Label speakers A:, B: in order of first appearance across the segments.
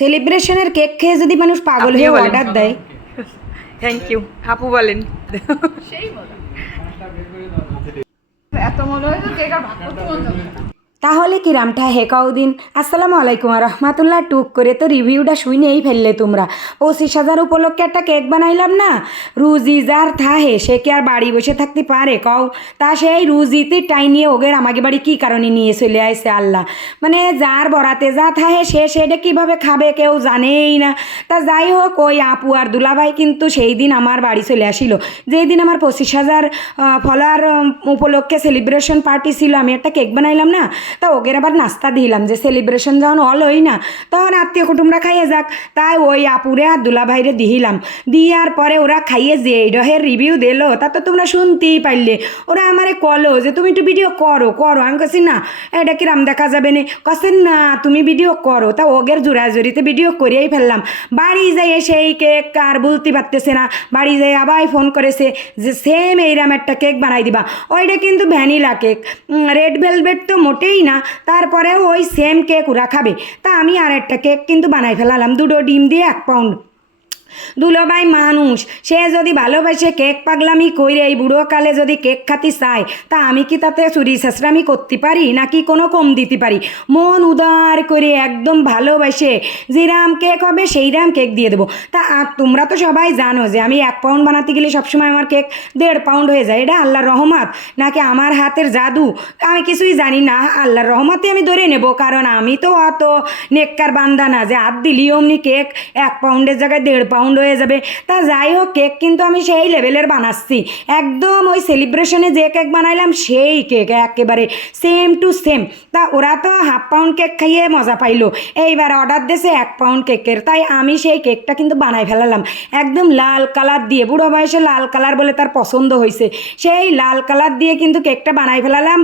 A: সেলিব্রেশনের cake খেয়ে যদি মানুষ পাগল হয়ে অর্ডার দেয়।
B: থ্যাংক ইউ আপু বলেন।
C: সেই এত মনে হয় কেক আর ভাগ করতে মন।
A: তাহলে কি রামটা হেকাউদ্দিন আসসালামু আলাইকুম রহমাতুল্লাহ। টুক করে তো রিভিউটা শুনেই ফেললে তোমরা। পঁচিশ হাজার উপলক্ষে একটা কেক বানাইলাম না? রুজি যার থাহে, সে কি আর বাড়ি বসে থাকতে পারে কও? তা সেই রুজিতে টাই নিয়ে ওগের আমাকে বাড়ি কী কারণে নিয়ে চলে আসছে আল্লাহ? মানে যার বরাতে যা থাহে, সে সেটা কীভাবে খাবে কেউ জানেই না। তা যাই হোক, ওই আপু আর দুলাভাই কিন্তু সেই দিন আমার বাড়ি চলে আসিল। যেই দিন আমার পঁচিশ হাজার ফলোয়ার উপলক্ষে সেলিব্রেশন পার্টি ছিল, আমি একটা কেক বানাইলাম না? তা ওকে আবার নাস্তা দিলাম যে সেলিব্রেশন যখন হলোই না, তখন আত্মীয় কুটুমরা খাইয়ে যাক। তাই ওই আপুরে আর দুলা দুলাভাইরে দিহিলাম। দিয়ার পরে ওরা খাইয়ে যে ডহের রিভিউ দিলো, তা তো তোমরা শুনতেই পারলে ওরা আমারে কলো যে, তুমি একটু ভিডিও করো করো। আমি কাছি না, এটা কিরাম দেখা যাবে না? কছেন না, তুমি ভিডিও করো। তা ওগের জোরাজুরিতে ভিডিও করিয়েই ফেললাম। বাড়ি যাইয়ে সেই কেক আর বলতে পারতেছে না। বাড়ি যাই আবার ফোন করেছে যে সেম এইরাম একটা কেক বানাই দিবা। ওইটা কিন্তু ভ্যানিলা কেক রেড ভেলভেট তো মোটেই না তারপরে ওই সেম কেক ওরা খাবে। তা আমি আর একটা কেক কিন্তু বানাই ফেলালাম, দুটো ডিম দিয়ে এক পাউন্ড দুলোভাই মানুষ, সে যদি ভালোবাসে কেক পাগলামি কইরে এই বুড়ো কালে যদি কেক খাতি চায়, তা আমি কি তাতে চুরি শেষরামি করতে পারি, নাকি কোনো কম দিতে পারি? মন উদার করে একদম ভালোবাসে যেরাম কেক হবে, সেই রাম কেক দিয়ে দেবো। তা আর তোমরা তো সবাই জানো যে আমি এক পাউন্ড বানাতে গেলে সবসময় আমার কেক দেড় পাউন্ড হয়ে যায়। এটা আল্লাহর রহমত, নাকি আমার হাতের জাদু? আমি কিছুই জানি না, আল্লাহর রহমতে আমি ধরে নেব, কারণ আমি তো অত নেককার বান্দা না যে হাত দিলি অমনি কেক এক পাউন্ডের জায়গায় দেড় পাউন্ড হয়ে যাবে। তা যাই হোক কেক কিন্তু আমি সেই লেভেলের বানাচ্ছি। একদম ওই সেলিব্রেশনে যে কেক বানাইলাম, সেই কেক একেবারে সেম টু সেম তা ওরা তো হাফ পাউন্ড কেক খাইয়ে মজা পাইলো। এইবার অর্ডার দিয়েছে এক পাউন্ড কেকের তাই আমি সেই কেকটা কিন্তু বানাই ফেলালাম। একদম লাল কালার দিয়ে, বুড়ো বয়সে লাল কালার বলে তার পছন্দ হয়েছে সেই লাল কালার দিয়ে কিন্তু কেকটা বানাই ফেলালাম।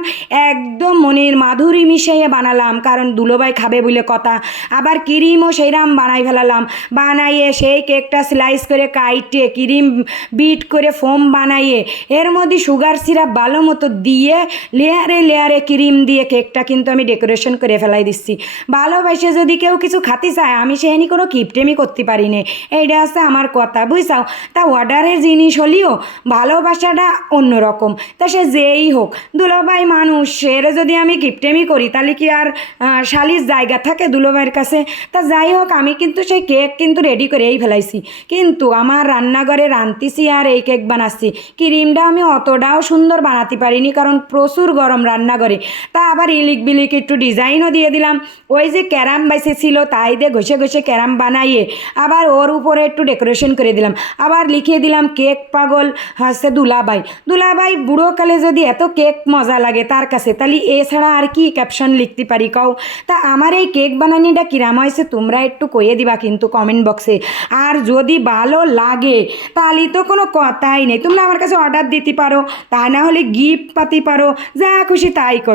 A: একদম মনের মাধুরী মিশিয়ে বানালাম, কারণ দুলোবাই খাবে বলে কথা। আবার ক্রিমও সেইরাম বানাই ফেলালাম। বানাইয়ে সেই কেকটা স্লাইস করে কাইটে, ক্রিম বিট করে ফোম বানাইয়ে, এর মধ্যে সুগার সিরাপ ভালো মতো দিয়ে লেয়ারে লেয়ারে ক্রিম দিয়ে কেকটা কিন্তু আমি ডেকোরেশন করে ফেলাই দিচ্ছি। ভালোবাসে যদি কেউ কিছু খাতে চায়, আমি সেখানে কোনো কিপটেমি করতে পারি না। এইটা আছে আমার কথা, বুঝছাও? তা অর্ডারের জিনিস হলেও ভালোবাসাটা অন্যরকম। তা সে যেই হোক, দুলোভাই মানুষ, এর যদি আমি কিপটেমি করি, তাহলে কি আর শালির জায়গা থাকে দুলোভাইয়ের কাছে? তা যাই হোক, আমি কিন্তু সেই কেক কিন্তু রেডি করেই ফেলাইছি। কিন্তু আমার রান্নাঘরে রান্তিছি আর এই কেক বানাচ্ছি। ক্রিমটা আমি অতটাও সুন্দর বানাতে পারিনি কারণ প্রচুর গরম রান্নাঘরে। তা আবার ইলিক বিলিক একটু ডিজাইনও দিয়ে দিলাম। ওই যে ক্যারাম বাইসে ছিল তাই দিয়ে ঘষে ঘষে ক্যারাম বানাইয়ে আবার ওর উপরে একটু ডেকোরেশন করে দিলাম। আবার লিখিয়ে দিলাম কেক পাগল হচ্ছে দুলাবাই দুলাবাই বুড়োকালে যদি এত কেক মজা লাগে তার কাছে, তাহলে এছাড়া আর কি ক্যাপশন লিখতে পারি কও? তা আমার এই কেক বানানিটা কিরাম হয়েছে তোমরা একটু কয়ে দিবা কিন্তু কমেন্ট বক্সে। আর যদি ভালো লাগে, তাহলে তো কোনো কথাই নেই। তোমরা আমার কাছে অর্ডার দিতে পারো, তা না হলে গিফট পাতি পারো, যা খুশি তাই করো।